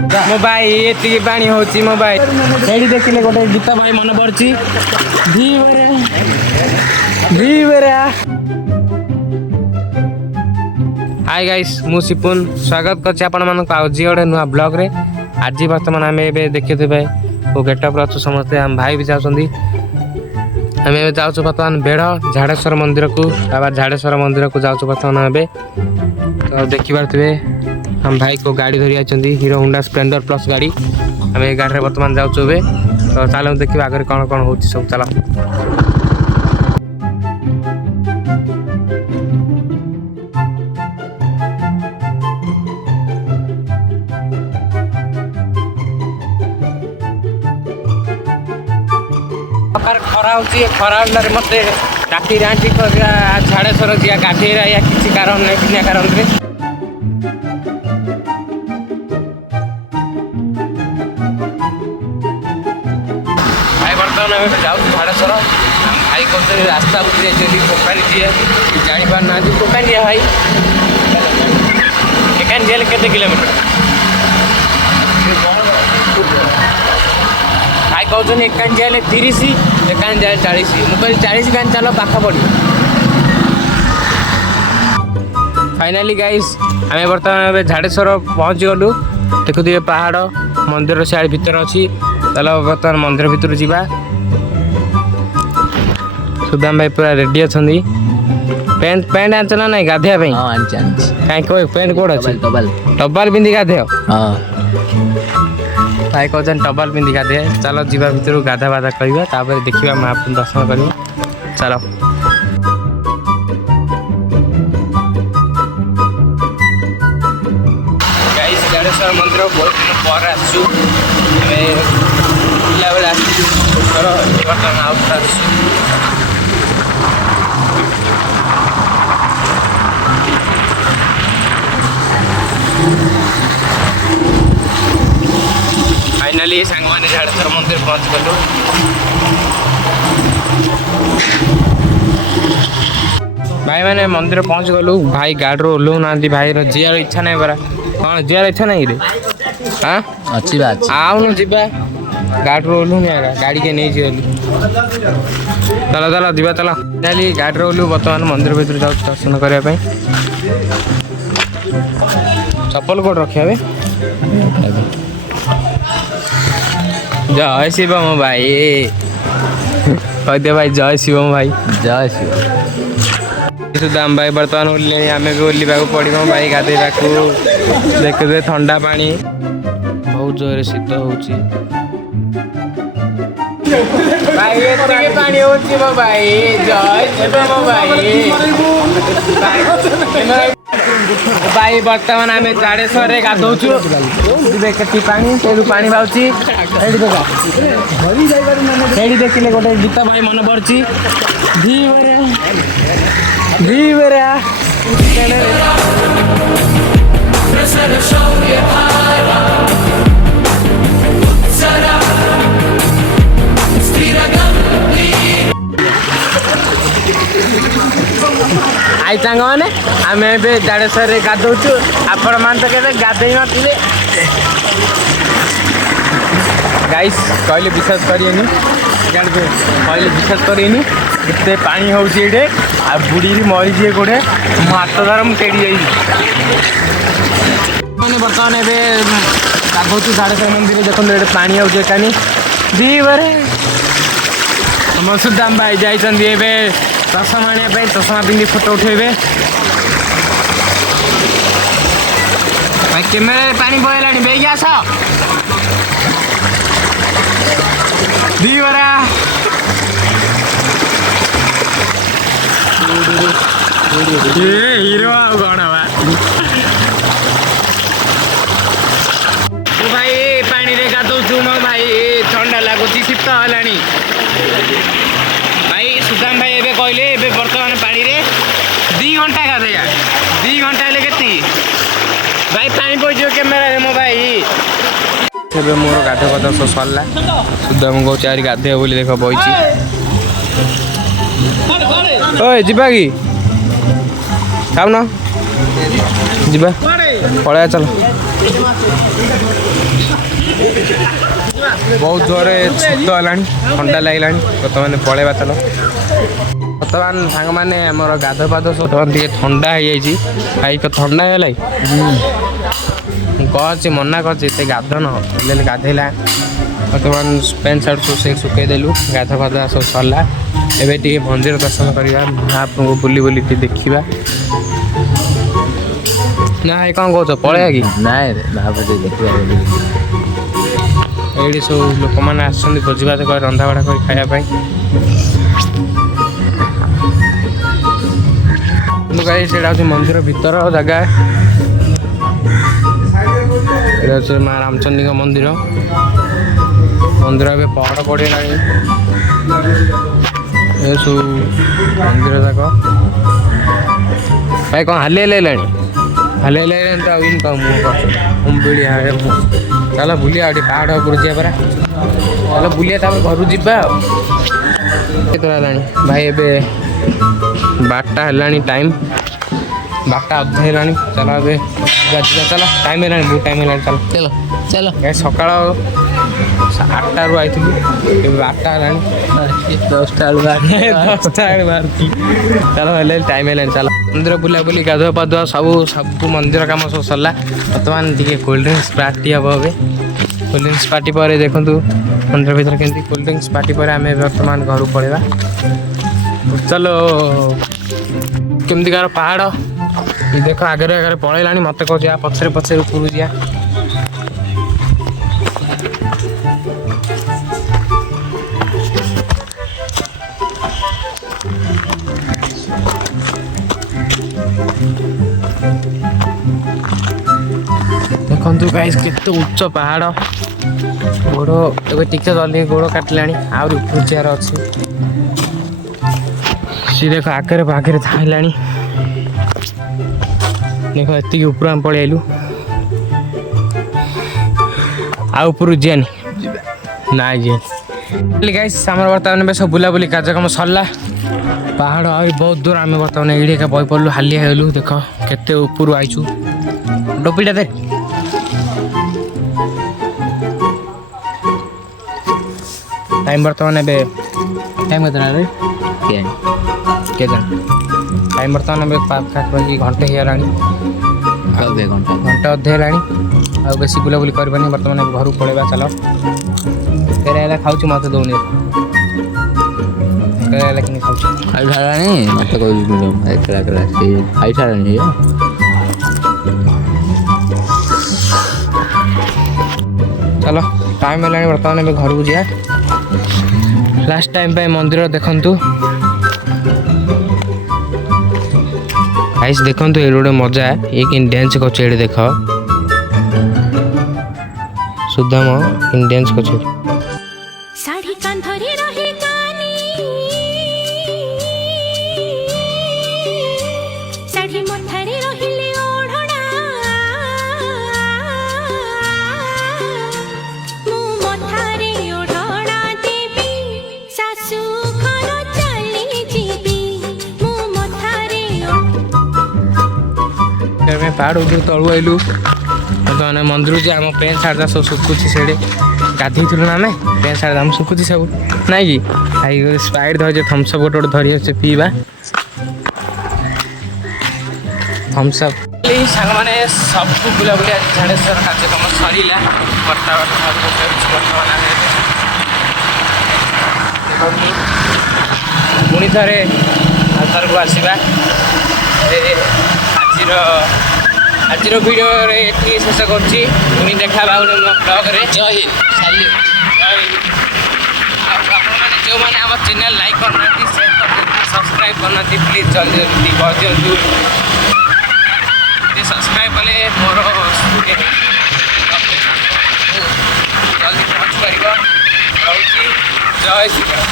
मो भाई ये पानी होची मो भाई एडी देखिले गोटे गीत भाई मन पड़ची धीवरा हाय गाइस मु सिपुन स्वागत करछि आपण मन को आज गोटे नुआ ब्लॉग रे आज वर्तमान आम ए देखिए वो गेटअप अच्छु समस्ते हम भाई भी जाऊँगी आम ए जाऊँ बर्तमान बेढ़ झाड़ेश्वर मंदिर को बाबा झाड़ेश्वर मंदिर को जाऊँ बर्तमान ए तो देखिपे हम भाई को गाड़ी धरी आछंती हीरो होंडा स्प्लेंडर प्लस गाड़ी आम ए गाड़ी बर्तमान जाऊँ तो चलो देखिए आगे कौन कौन हो सब चलो खरा होची खरा मत राति रांची झाड़ेश्वर जी गाधे या किसी कारण नहीं बिना कारण रे भाई बर्तमान जाऊ झाड़ेश्वर भाई कहते रास्ता बुझे कोकानी जी जापार ना कोकानी भाई कोकानी जेल के किलोमीटर भाई कहते एकान जाए 30 एकान जाए 40 मुझे 40 गान चलो पाखा पड़ी फाइनाली गाइस आम बर्तमान झाड़ेश्वर पहुँच गलु देखुए पहाड़ मंदिर सियाड़ भितर अच्छी चलो बर्तमान मंदिर भितर जावा सुदाम भाई पूरा रेडी अच्छा पैंट पैंट आंच ना ना गाधे कहीं पैंट कौन अच्छे टबाल पिंधि गाधे भाई कहते टबल पिंधि गाधे चलो जीवा भितर गाधा बाधा करवा देखा महाप्रभु दर्शन कर चलो झाड़ेश्वर मंदिर बहुत दिन पर आसु पिला बेले आसु फाइनाली सांग मैंने झाड़ेश्वर मंदिर पहुँच गलु भाई मैंने मंदिर पहुँच गलु भाई गाड़ी ओह्लू ना भाई जीवार इच्छा नहीं परा कौन जीवार इच्छा नहीं रे हाँ अच्छी बात आउनु जीवा गाड़ी ओह्लू गाड़ी के नहीं गलु चलो चलो जीवा चलो फाइनाली गाड़ी ओह्लू बर्तमान मंदिर भीतर जाऊँ दर्शन करने चप्पल कोड रखिया जय शिवम भाई कहते भाई जय शिवम भाई जय शिव सुदाम भाई बर्तमान ओल्ले आम भी ओल्ला पड़ो भाई गाधेवा देखते ठंडा पानी बहुत जोर शीत हो भाई बर्तमान आम झाड़ेश्वर गाधौचु देखी पानी पानी बाउची देखिले गोटे गीत भाई मन पड़ची धीवरा आई सांग मैंने आम ए झाड़ेश्वर गाधौचु आपण मान तो कहते गाधे नथिले गाइस कहले विश्वास करिएनि कहले विश्वास करिएनि केते पानी होउची एडे आ बुड़ी मरी जी गोटे मो हाथ द्वारा मुझे टेढ़ी जाइए बर्तमान ए गाधौचु झाड़ेश्वर मंदिर देखो पानी होउची कानी दीवरे हम सुदाम भाई जाइछन्ती एबे चषमा आने चषमा पिंधि फोटो उठेबे भाई कैमेरा पानी बहला बेगी आस दीवरा हीरो कौन भाई पानी रे गाधौचु मो भाई ठंडा लगुच शीत है भाई सुदाम भाई एबे कहले एबे वर्तमान पानी रे 2 घंटा गाधेया 2 घंटा ले केती भाई पानी पहुँचो कैमेरा मो भाई एबे मोर गाधे पदा सब सरला सुदाम को चारि गाधे बोली देख बइची ओए जीवा की खाऊ ना जीवा पड़ा चलो बहुत जोरे शीत है ठंडा लगे बर्तमान पलैबा चल बर्तमान सांग मैंने आमर गाध पाद बर्तमान टे ठंडा हो जाए भाई ठंडा है कहे मना कर गाध न गाधेला बर्तमान पैंट सार्ट सब सुखेदेलु गाध फाध सब सरला एवं टे मंदिर दर्शन करवा महाप्रभु को बुली बुली देखा ना भाई कौन कह पलैया कि ये सब लोक मैंने आसछन्ति भोजी भात कर रंधा बढ़ा कर खायापाई से मंदिर भीतर जगह ये माँ रामचंडी मंदिर मंदिर ए पहाड़ पड़ेगा ये सब मंदिर जाक भाई कौन हाली लगे हाली लगे तो इन मुझे चल बुलिया पहाड़ ऊपर जा परा चल बुलिया घर जा भाई ए बारटा है टाइम बारटा अधा है चल चल टाइम है बहुत टाइम है चल चल चल सका 8टा रू आई 8टा है 10टा बाहर चल टाइम है चल मंदिर बुला बुली गाधुआ पाधुआ सब मंदिर कम सब सरला बर्तमान टे कोल्ड ड्रिंक्स पार्टी हम ए कोल्ड ड्रिंक्स पार्टी पर देखूँ मंदिर भीतर केमती कोल्ड ड्रिंक्स पार्टी पर आम बर्तमान घर पलैबा चलो केमती कार पहाड़ ये देख आगे आगे पलैला मत कह जा पछरे पछरे ऊपर जा देखु गाइस केते उच्च पहाड़ गोड़ ए टिके जल्दी गोड़ काटिला आउरी ऊपर जार अच्छे सी देख आगे पाखे थाइला देख एति ऊपर आम पलि आइलु आउपर जीआनी ना जी गाइस आम बर्तमान सब बुलाबुली कार्यक्रम सरला पहाड़ आ बहुत दूर आम बर्तमान ये बही पड़लु हालिया हेलु देख केते ऊपर आईचु डोपीटा देख टाइम बर्तमान ए टाइम के टाइम बर्तमान पाखापाखि घंटे हो घंटा अधे है बेस बुलाबुली करवानी बर्तमान घर पलैबा चल तेरा खाऊ मत दौनी कि खाऊ मत खाई सारे चलो टाइम है बर्तमान घर को जा लास्ट टाइम पे मंदिर देखंतु गाइस देखंतु ये रोड मजा ये कि डांस करछ एडे देख सुदाम इन डांस करछ साड़ी कांधरे रहे गानी साड़ी मथारे रहिले ओढणा मु मथारे ओढणा देबी सासु घर चली जीबी मु मथारे मैं पहाड़ ऊपर तलु आइलु तो मंदिर जे आम पैंट सार्ट सब सुखुची से गाधे ना पैंट सार्ट आम सुखुची सब ना कि आई स्प्राइट धर थम्सअप गोटे गोटे धरी अच्छे पीवा थम्सअप सांग मैंने सब बुलाबुली झाड़ेश्वर कार्यक्रम सरला पुणी थे आधार को आसवा आज भिडियो ये शेष करुँची पुणी देखा ब्लॉग रे जय हिंद जो मैंने आम चैनल लाइक करना शेयर कर सब्सक्राइब करना प्लीज जल्दी जल्दी कह दिंतु सब्सक्राइब कले मोर जल्दी पहुँच पार जय श्री राम।